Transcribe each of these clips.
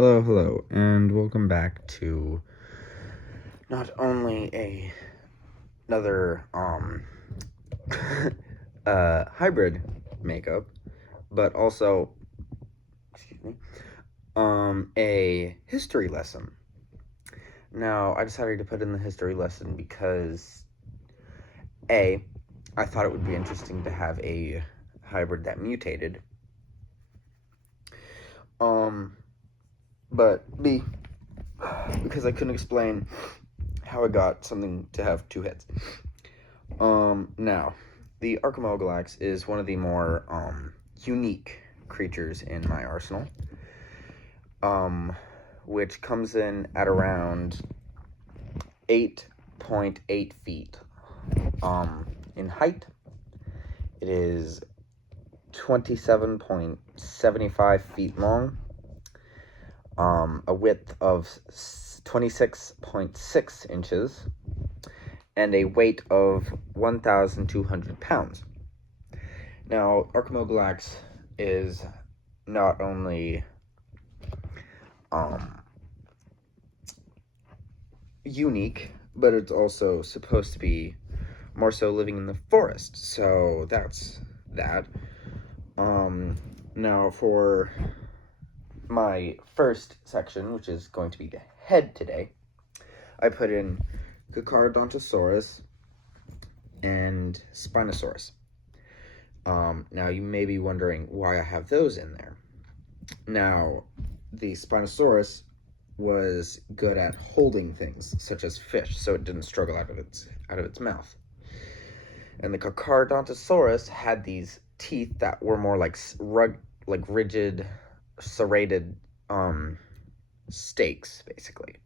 Hello, and welcome back to not only another hybrid makeup, but also a history lesson. Now, I decided to put in the history lesson because I thought it would be interesting to have a hybrid that mutated. But B, because I couldn't explain how I got something to have two heads. Now, the arkamogalax is one of the more unique creatures in my arsenal, which comes in at around 8.8 feet in height. It is 27.75 feet long, a width of 26.6 inches, and a weight of 1,200 pounds. Now, arkamogalax is not only unique, but it's also supposed to be more so living in the forest. So that's that. Now for my first section, which is going to be the head today, I put in Carcharodontosaurus and Spinosaurus. Now you may be wondering why I have those in there. Now, the Spinosaurus was good at holding things such as fish, so it didn't struggle out of its mouth. And the Carcharodontosaurus had these teeth that were more like rigid, serrated stakes, basically.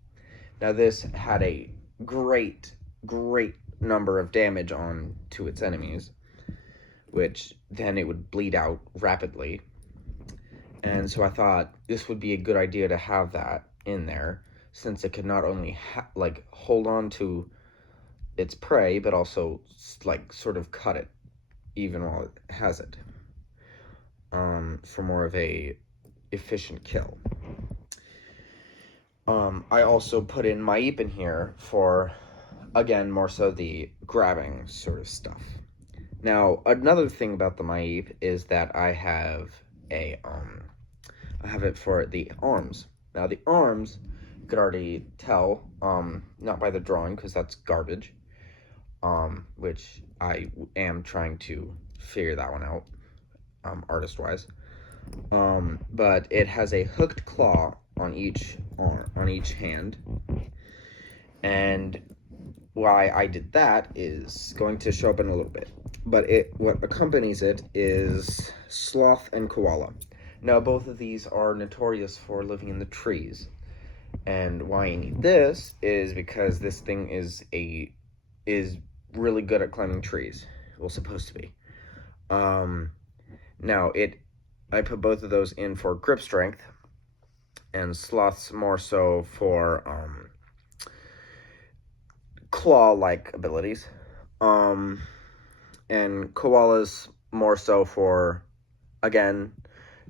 Now, this had a great number of damage on to its enemies, which then it would bleed out rapidly. And so I thought this would be a good idea to have that in there, since it could not only hold on to its prey, but also sort of cut it even while it has it, for more of a efficient kill. I also put in Maip in here for, again, more so the grabbing sort of stuff. Now, another thing about the Maip is that I have it for the arms. Now, the arms, you could already tell, not by the drawing, because that's garbage, which I am trying to figure that one out, artist-wise. But it has a hooked claw on each hand, and why I did that is going to show up in a little bit. But what accompanies it is sloth and koala. Now, both of these are notorious for living in the trees, and why you need this is because this thing is really good at climbing trees. Well, supposed to be. Now I put both of those in for grip strength, and sloths more so for claw-like abilities, and koalas more so for, again,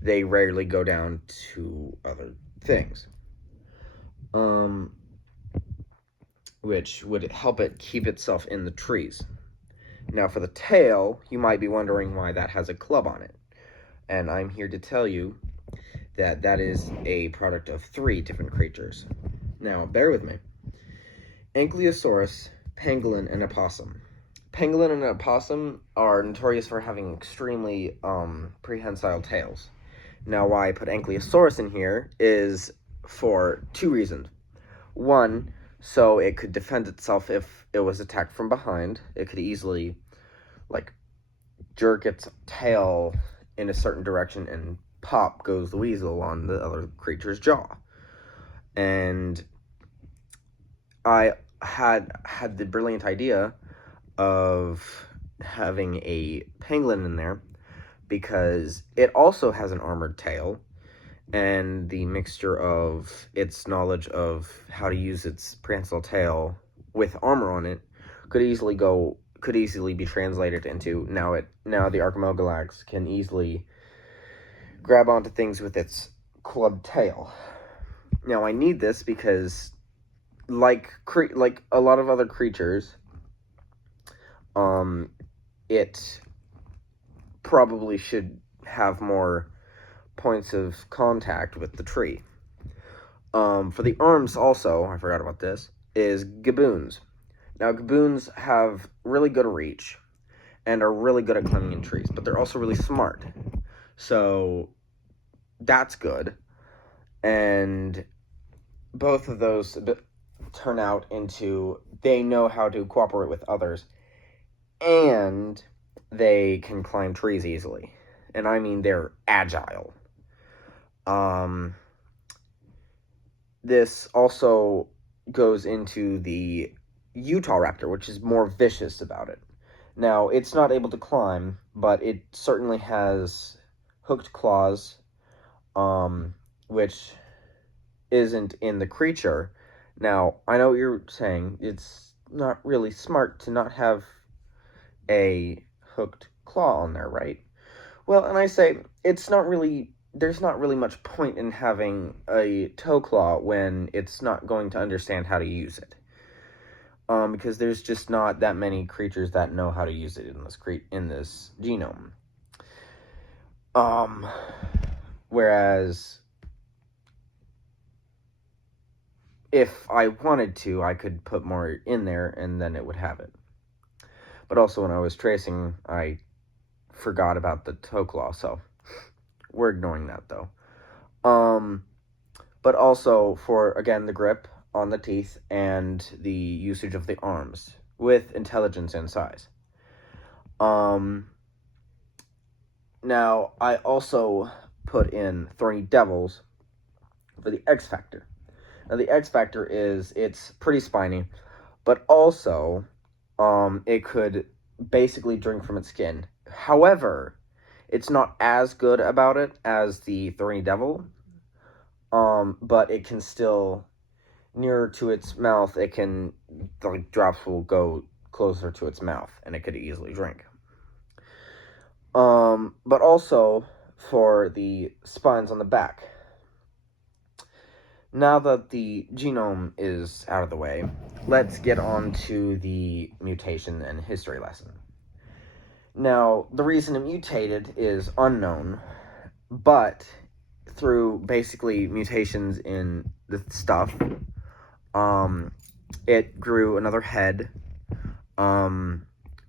they rarely go down to other things, which would help it keep itself in the trees. Now, for the tail, you might be wondering why that has a club on it, and I'm here to tell you that that is a product of 3 different creatures. Now, bear with me. Ankylosaurus, pangolin, and opossum. Pangolin and opossum are notorious for having extremely prehensile tails. Now, why I put Ankylosaurus in here is for 2 reasons. One, so it could defend itself if it was attacked from behind. It could easily, jerk its tail in a certain direction, and pop goes the weasel on the other creature's jaw. And I had the brilliant idea of having a pangolin in there because it also has an armored tail, and the mixture of its knowledge of how to use its prehensile tail with armor on it could easily be translated into now the arkamogalax can easily grab onto things with its clubbed tail. Now, I need this because, like a lot of other creatures, it probably should have more points of contact with the tree. For the arms, also, I forgot about this, is gaboons. Now, gaboons have really good reach and are really good at climbing in trees, but they're also really smart. So that's good. And both of those turn out into they know how to cooperate with others, and they can climb trees easily. And I mean, they're agile. This also goes into the Utah raptor, which is more vicious about it. Now, it's not able to climb, but it certainly has hooked claws, which isn't in the creature. Now, I know what you're saying. It's not really smart to not have a hooked claw on there, right? Well, and I say, there's not really much point in having a toe claw when it's not going to understand how to use it. Because there's just not that many creatures that know how to use it in this genome. Whereas if I wanted to, I could put more in there and then it would have it. But also when I was tracing, I forgot about the toe claw, so we're ignoring that though. But also for, again, the grip on the teeth and the usage of the arms with intelligence and size. Now, I also put in Thorny Devils for the X Factor. Now, the X Factor is, it's pretty spiny, but also, it could basically drink from its skin. However, it's not as good about it as the Thorny Devil, but it can still, nearer to its mouth, the drops will go closer to its mouth, and it could easily drink. But also for the spines on the back. Now that the genome is out of the way, let's get on to the mutation and history lesson. Now, the reason it mutated is unknown, but through basically mutations in the stuff, it grew another head,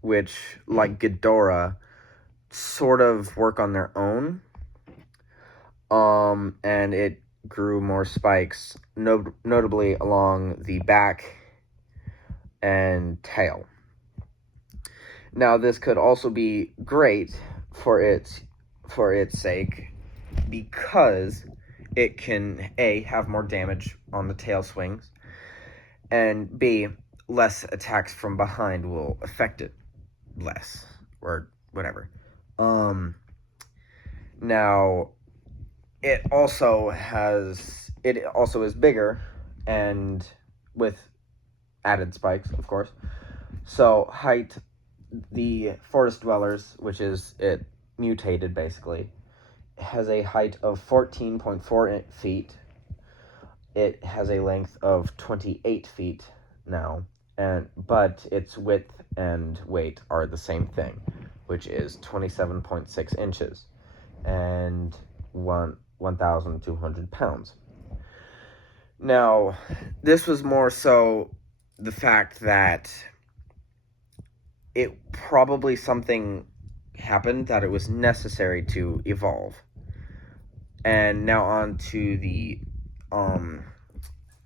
which, like Ghidorah, sort of work on their own, and it grew more spikes, notably along the back and tail. Now, this could also be great for its sake, because it can A, have more damage on the tail swings, and B, less attacks from behind will affect it less, or whatever. Now, it also is bigger, and with added spikes, of course. So, height, the forest dwellers, which is it mutated basically, has a height of 14.4 feet. It has a length of 28 feet now, but its width and weight are the same thing, which is 27.6 inches and 1,200 pounds. Now, this was more so the fact that it probably something happened that it was necessary to evolve. And now on to the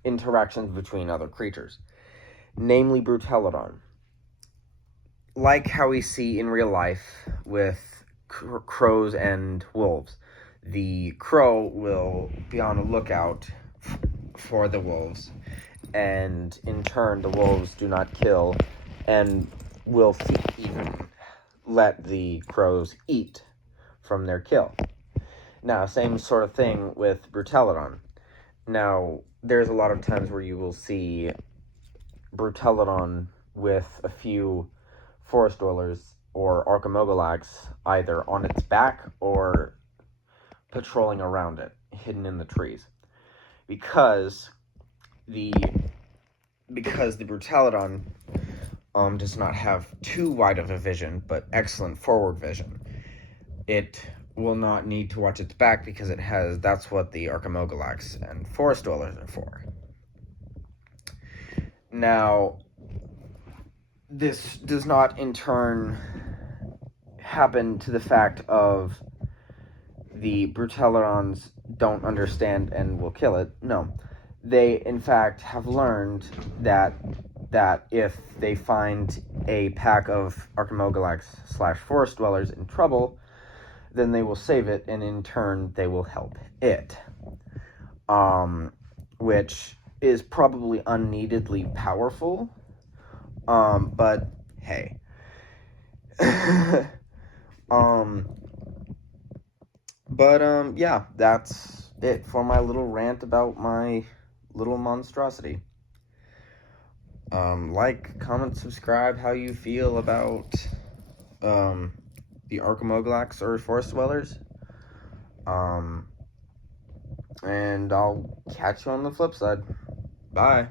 interactions between other creatures, namely Brutalodon. Like how we see in real life with crows and wolves, the crow will be on a lookout for the wolves, and in turn the wolves do not kill and will even let the crows eat from their kill. Now, same sort of thing with Brutalodon. Now, there's a lot of times where you will see Brutalodon with a few forest dwellers or arkamogalax either on its back or patrolling around it, hidden in the trees. because the Brutalodon does not have too wide of a vision, but excellent forward vision. It will not need to watch its back because that's what the arkamogalax and forest dwellers are for. Now, this does not in turn happen to the fact of the Brutalodons don't understand and will kill it. No. They, in fact, have learned that if they find a pack of arkamogalax/forest dwellers in trouble, then they will save it, and in turn, they will help it. Which is probably unneededly powerful. But hey. Yeah, that's it for my little rant about my little monstrosity. Like, comment, subscribe how you feel about, the arkamogalax or forest dwellers. And I'll catch you on the flip side. Bye.